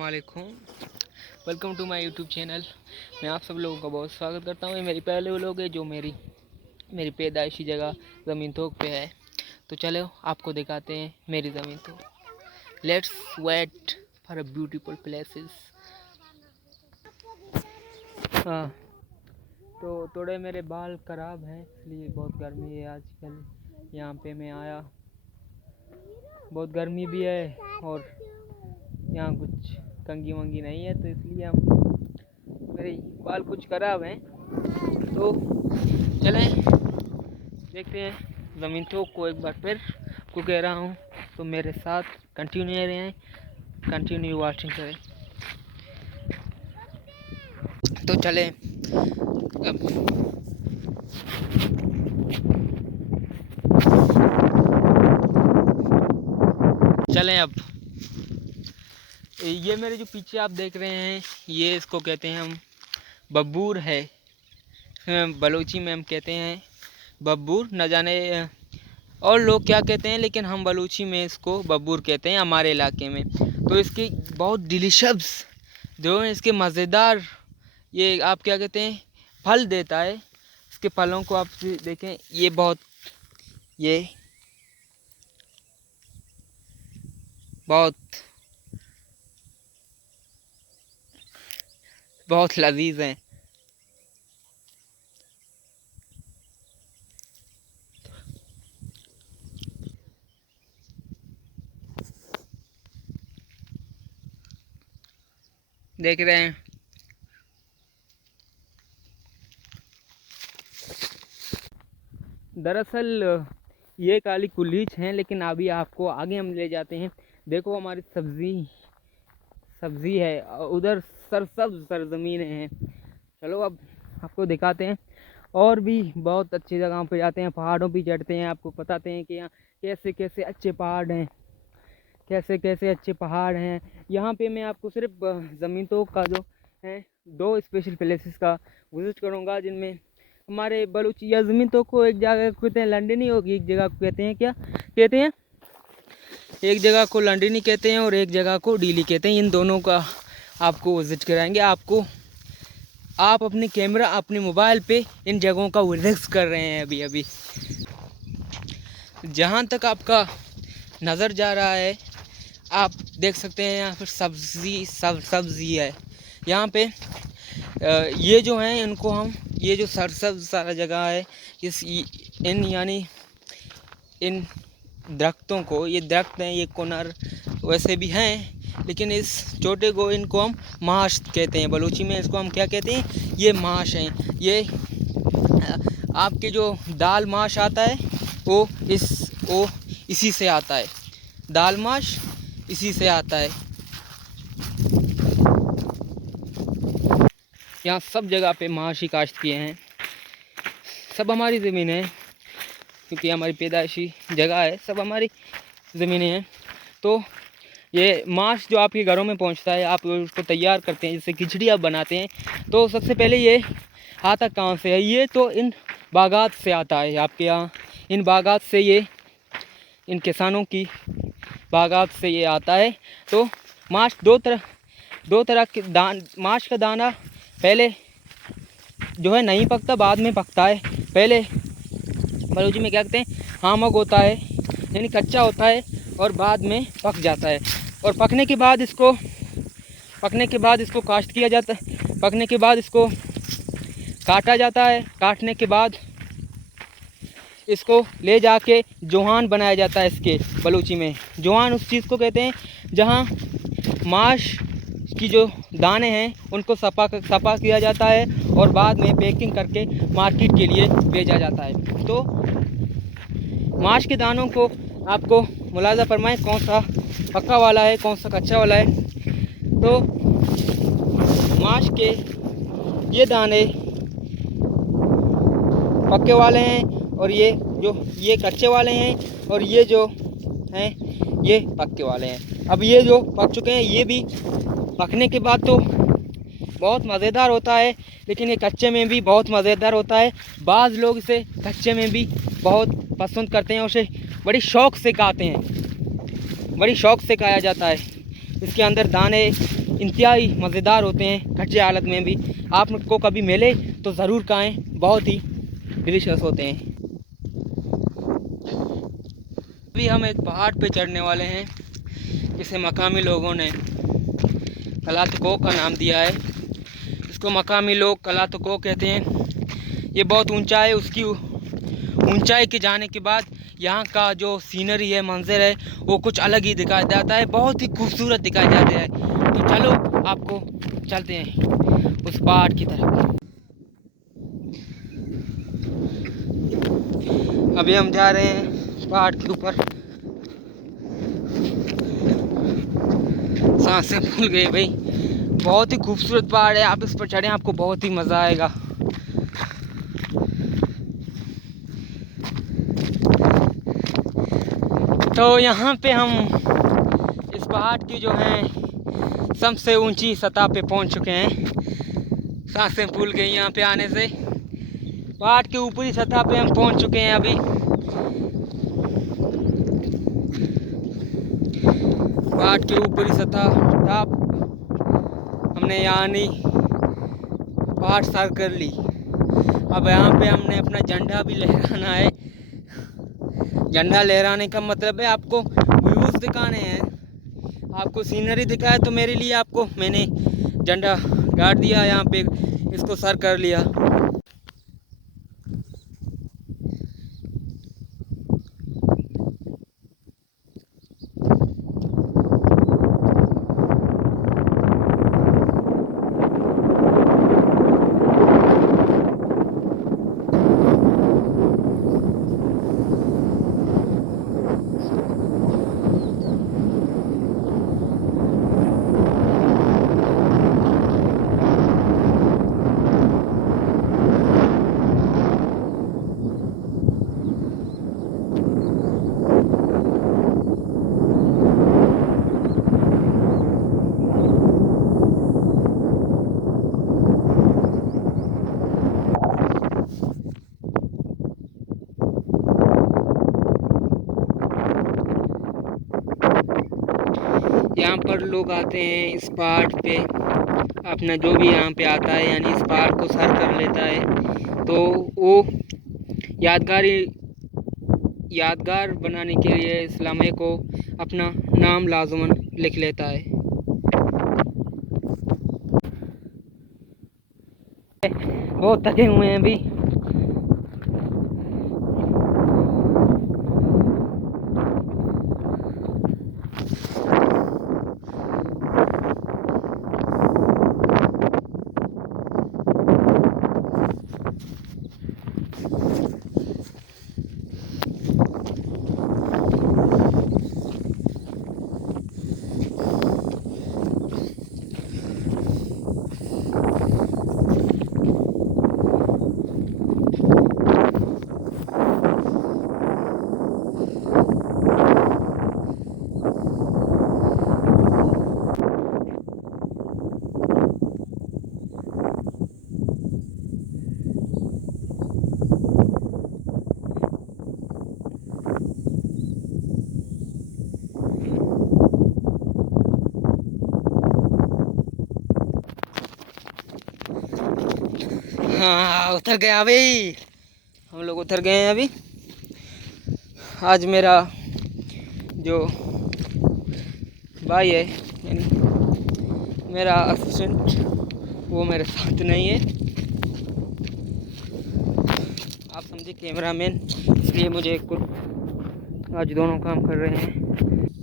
अस्सलामुअलैकुम, welcome to my YouTube channel. मैं आप सब लोगों का बहुत स्वागत करता हूँ। ये मेरी पहले व्लॉग है जो मेरी पैदाइशी जगह ज़मीन तोक पे है। तो चलो आपको दिखाते हैं मेरी ज़मीन तोक। Let's wait for a beautiful places. हाँ, तो थोड़े मेरे बाल ख़राब हैं इसलिए बहुत गर्मी है आजकल। यहाँ पे मैं आया, बहुत गर्मी भी है और यहाँ कुछ कंगी वंगी नहीं है, तो इसलिए मेरे बाल कुछ खराब हैं। तो चलें देखते हैं ज़मीन तोक को एक बार फिर को कह रहा हूँ, तो मेरे साथ कंटिन्यू रहें, कंटिन्यू वॉचिंग करें। तो चलें अब अब ये मेरे जो पीछे आप देख रहे हैं, ये इसको कहते हैं हम बब्बूर है। बलोची में हम कहते हैं बब्बूर, न जाने और लोग क्या कहते हैं, लेकिन हम बलूची में इसको बब्बूर कहते हैं हमारे इलाके में। तो इसकी बहुत डिलीशियस जो है, इसके मज़ेदार, ये आप क्या कहते हैं, फल देता है। इसके फलों को आप देखें, ये बहुत लजीज हैं। देख रहे हैं, दरअसल ये काली कुलीच हैं, लेकिन अभी आपको आगे हम ले जाते हैं। देखो हमारी सब्जी है, उधर सरसब्ज सरजमीन है। चलो अब आपको दिखाते हैं, और भी बहुत अच्छी जगहों पे जाते हैं, पहाड़ों पे चढ़ते हैं, आपको बताते हैं कि यहाँ कैसे कैसे अच्छे पहाड़ हैं, कैसे कैसे अच्छे पहाड़ हैं। यहाँ पे मैं आपको सिर्फ ज़मीन तोक का जो है 2 स्पेशल प्लेसेस का विज़िट करूँगा, जिनमें हमारे बलूची या ज़मीन तोक को एक जगह को कहते हैं लंडनी, होगी एक जगह को कहते हैं, क्या कहते हैं, एक जगह को लंडनी कहते हैं और एक जगह को डीली कहते हैं। इन दोनों का आपको विज़िट कराएंगे। आप अपने कैमरा, अपने मोबाइल पे इन जगहों का विज़िट कर रहे हैं। अभी जहाँ तक आपका नज़र जा रहा है, आप देख सकते हैं यहाँ पर सब्ज़ी है। यहाँ पे ये जो हैं, इनको हम, ये जो सरसब्ज सारा जगह है, इन दरख्तों को, ये दरख्त हैं, ये कोनर वैसे भी हैं, लेकिन इस छोटे को, इनको हम माश कहते हैं। बलूची में इसको हम क्या कहते हैं, ये माश हैं। ये आपके जो दाल माश आता है वो इसी से आता है, दाल माश इसी से आता है। यहाँ सब जगह पे माश ही काश्त किए हैं, सब हमारी ज़मीन है, क्योंकि हमारी पैदाइशी जगह है, सब हमारी ज़मीनें हैं। तो ये माश जो आपके घरों में पहुंचता है, आप उसको तैयार करते हैं, जैसे खिचड़ी आप बनाते हैं, तो सबसे पहले ये आता कहाँ से है, ये तो इन बागात से आता है। आपके यहाँ इन बागात से, ये इन किसानों की बागात से ये आता है। तो माश दो तरह के माश का दाना पहले जो है नहीं पकता, बाद में पकता है। पहले बलूची में क्या कहते हैं, हामक होता है, यानी कच्चा होता है, और बाद में पक जाता है। और पकने के बाद इसको काश्त किया जाता है, पकने के बाद इसको काटा जाता है, काटने के बाद इसको ले जाके जोहान बनाया जाता है। इसके बलूची में जोहान उस चीज़ को कहते हैं जहाँ माश की जो दाने हैं उनको सफा किया जाता है, और बाद में पैकिंग करके मार्केट के लिए भेजा जाता है। तो माश के दानों को आपको मुलाजा फरमाएं, कौन सा पक्का वाला है, कौन सा कच्चा वाला है। तो माश के ये दाने पक्के वाले हैं, और ये कच्चे वाले हैं, और ये जो हैं ये पक्के वाले हैं। अब ये जो पक चुके हैं, ये भी पकने के बाद तो बहुत मज़ेदार होता है, लेकिन ये कच्चे में भी बहुत मज़ेदार होता है। बाज़ लोग इसे कच्चे में भी बहुत पसंद करते हैं, उसे बड़ी शौक़ से खाते हैं, बड़ी शौक़ से खाया जाता है। इसके अंदर दाने इंतहाई मज़ेदार होते हैं, घटिया हालत में भी। आपको कभी मिले तो ज़रूर खाएं, बहुत ही डिलीशियस होते हैं। अभी हम एक पहाड़ पे चढ़ने वाले हैं जिसे मकामी लोगों ने कलातको का नाम दिया है। इसको मकामी लोग कलातको कहते हैं। ये बहुत ऊंचा है। उसकी ऊंचाई के जाने के बाद यहाँ का जो सीनरी है, मंजर है, वो कुछ अलग ही दिखाई देता है, बहुत ही खूबसूरत दिखाई देता है। तो चलो आपको चलते हैं उस पहाड़ की तरफ। अभी हम जा रहे हैं पहाड़ के ऊपर। सांसें फूल गई भाई, बहुत ही खूबसूरत पहाड़ है। आप इस पर चढ़ें, आपको बहुत ही मज़ा आएगा। तो यहाँ पे हम इस पहाड़ की जो है सबसे ऊंची सतह पे पहुँच चुके हैं। सांसें फूल गई यहाँ पे आने से। पहाड़ के ऊपरी सतह पे हम पहुँच चुके हैं अभी। पहाड़ की ऊपरी सतह टॉप हमने यानी पहाड़ सर कर ली। अब यहाँ पे हमने अपना झंडा भी लहराना है। झंडा लहराने का मतलब है आपको व्यूज़ दिखाने हैं, आपको सीनरी दिखाए। तो मेरे लिए आपको मैंने झंडा गाड़ दिया, यहाँ पे इसको सर कर लिया। यहाँ पर लोग आते हैं इस पहाड़ पे, अपना जो भी यहाँ पे आता है यानी इस पहाड़ को सर कर लेता है, तो वो यादगार बनाने के लिए इस लम्हे को अपना नाम लाज़मन लिख लेता है। बहुत थके हुए हैं अभी। हाँ, उतर गया भाई, हम लोग उतर गए हैं अभी। आज मेरा जो भाई है यानी मेरा असिस्टेंट, वो मेरे साथ नहीं है। आप समझे, कैमरामैन, इसलिए मुझे कुछ आज दोनों काम कर रहे हैं।